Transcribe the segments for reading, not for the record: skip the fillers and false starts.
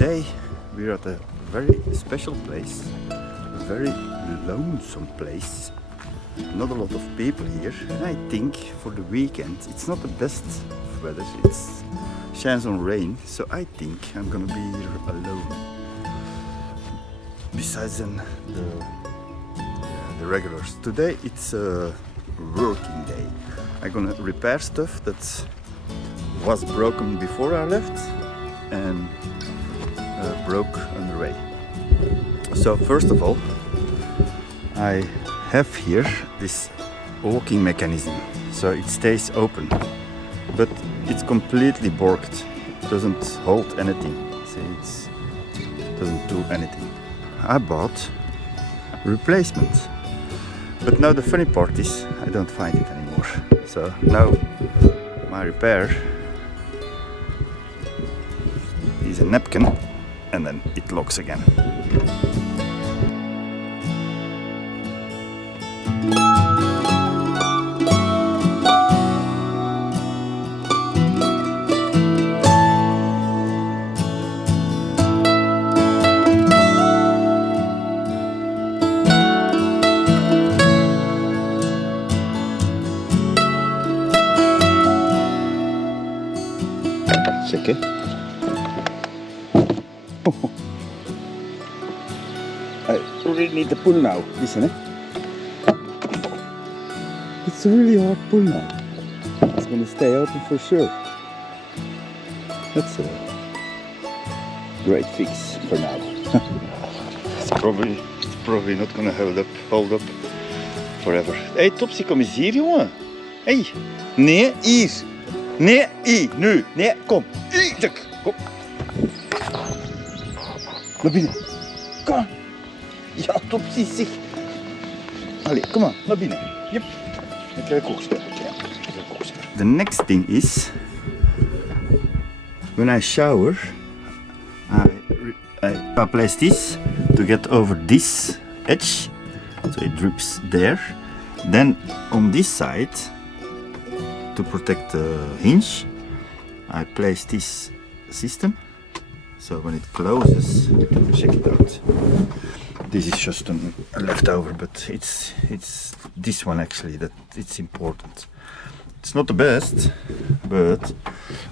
Today we're at a very special place, a very lonesome place. Not a lot of people here, and I think for the weekend it's not the best weather, it's chance on rain, so I think I'm gonna be here alone. Besides the regulars. Today it's a working day. I'm gonna repair stuff that was broken before I left and broke on the way. So first of all, I have here this locking mechanism, so it stays open, but it's completely borked. It doesn't hold anything. See, it doesn't do anything. I bought replacement, but now the funny part is I don't find it anymore. So now my repair is a napkin, and then it locks again. Check it. I really need to pull now, isn't it? It's a really hard pull now. It's gonna stay open for sure. That's a great fix for now. It's probably not gonna hold up forever. Hey Topsy, kom eens hier, jongen. Hey, nee, hier. Nee, nu. Nee, kom. Kom. Naar binnen. Kom. Ja, Topsy, zeg. Allee, kom maar, naar binnen. Yep. Dan krijg ik ook spel. The next thing is, when I shower, I place this to get over this edge, so it drips there. Then on this side, to protect the hinge, I place this system, so when it closes, check it out. This is just a leftover, but it's this one actually that it's important. It's not the best, but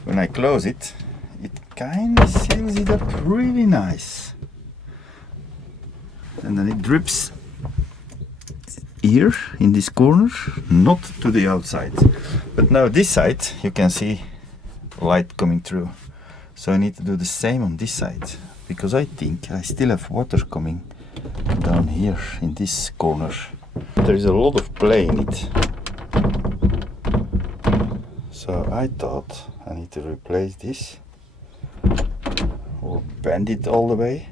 when I close it, it kind of seals it up really nice, and then it drips here in this corner, not to the outside, but now this side you can see light coming through, so I need to do the same on this side, because I think I still have water coming down here in this corner. There is a lot of play in it, so I thought I need to replace this or bend it all the way,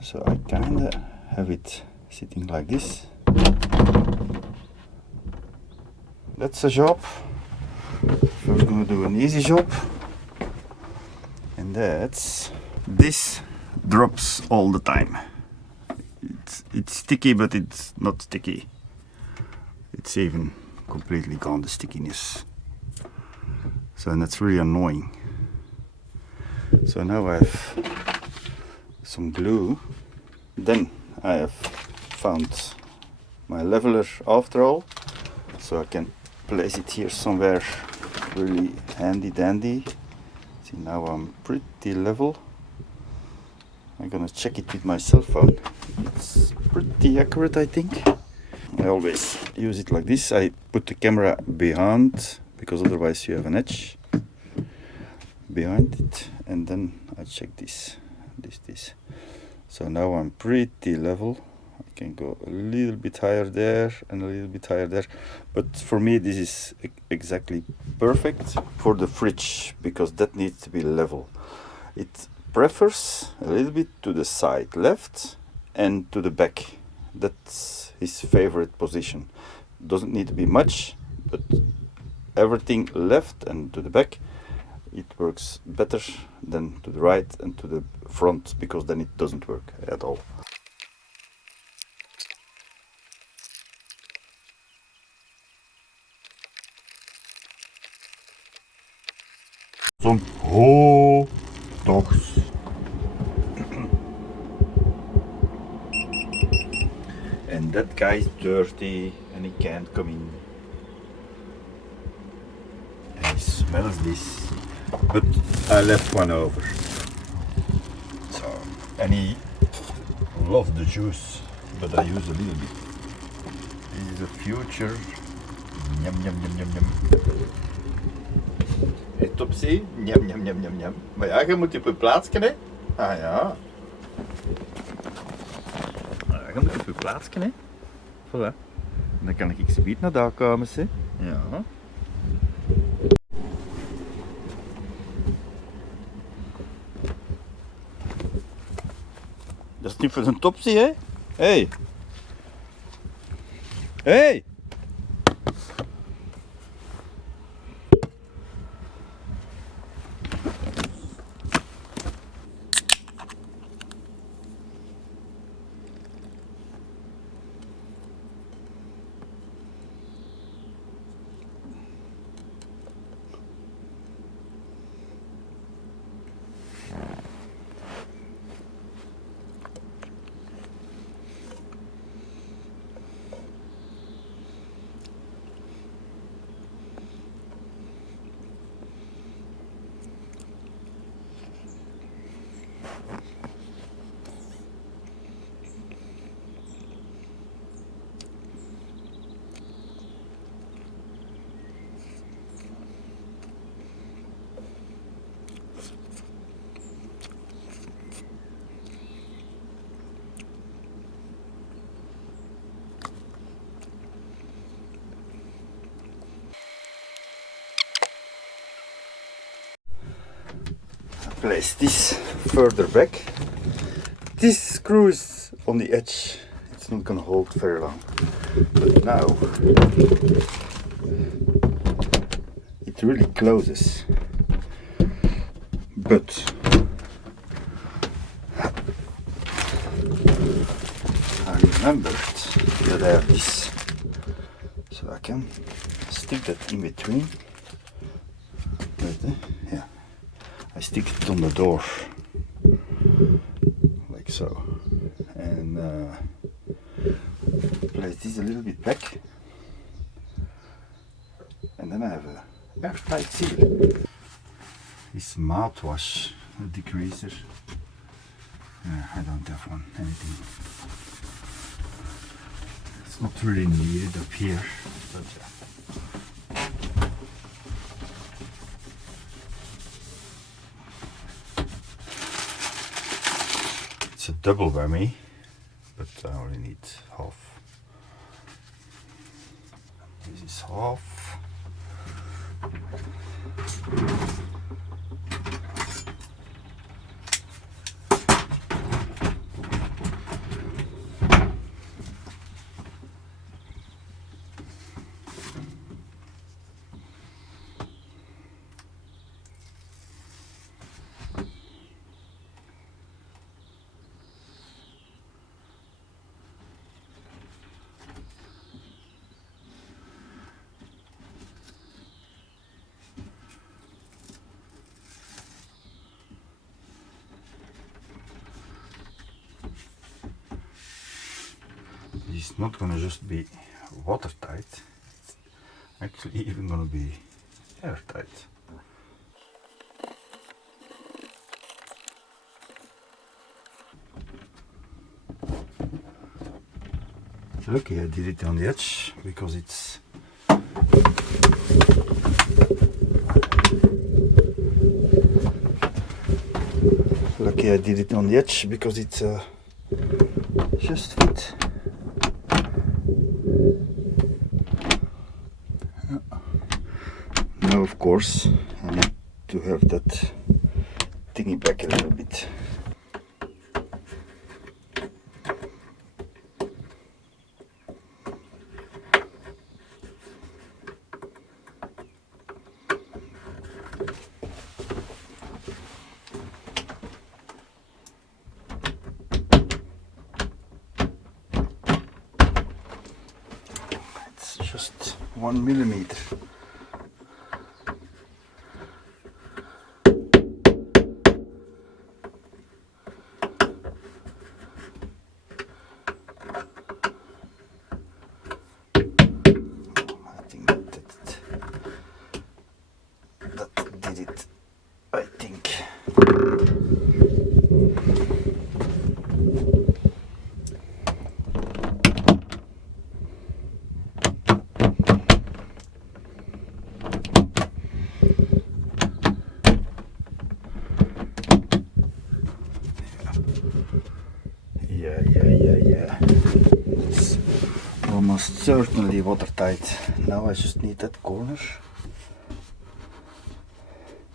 so I kinda have it sitting like this. That's a job. First gonna do an easy job, and that's this drops all the time. It's sticky, but it's not sticky. It's even completely gone, the stickiness. So, and that's really annoying. So now I have some glue. Then I have found my leveler after all, so I can place it here somewhere really handy dandy. See, now I'm pretty level. I'm gonna check it with my cell phone. It's pretty accurate, I think. I always use it like this. I put the camera behind, because otherwise you have an edge behind it, and then I check this. So now I'm pretty level. I can go a little bit higher there and a little bit higher there, but for me this is exactly perfect for the fridge, because that needs to be level. It prefers a little bit to the side left and to the back. That's his favorite position. Doesn't need to be much, but everything left and to the back, it works better than to the right and to the front, because then it doesn't work at all. Some hot dogs. And that guy's dirty and he can't come in. And he smells this. But I left one over. So, and he loves the juice, but I use a little bit. This is the future. Yum yum yum yum yum. Et op zee? Yum yum yum yum yum. Maar ja, je moet je op je plaatsje, hè? Ah ja. Je moet op je plaatsje, hè? Voilà. En dan kan ik zo beet naar daar komen, hè? Ja. Dat is niet voor zijn topsie, hè? Hey! Hey! Place this further back. This screw is on the edge. It's not gonna hold very long. But now it really closes. But I remembered that I have this, so I can stick that in between. Yeah. I stick it on the door, like so, and place this a little bit back, and then I have a airtight seal. This mouthwash degreaser, I don't have one, anything. It's not really needed up here, but yeah. It's a double whammy, but I only need half. This is half. It's not gonna just be watertight, it's actually even gonna be airtight. Lucky I did it on the edge because it's just fit. Now of course I need to have that thingy back a little bit. It's just 1 millimeter. almost certainly watertight. Now I just need that corner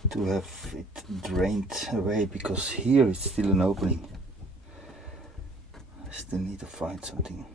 to have it drained away, because here it's still an opening. I still need to find something.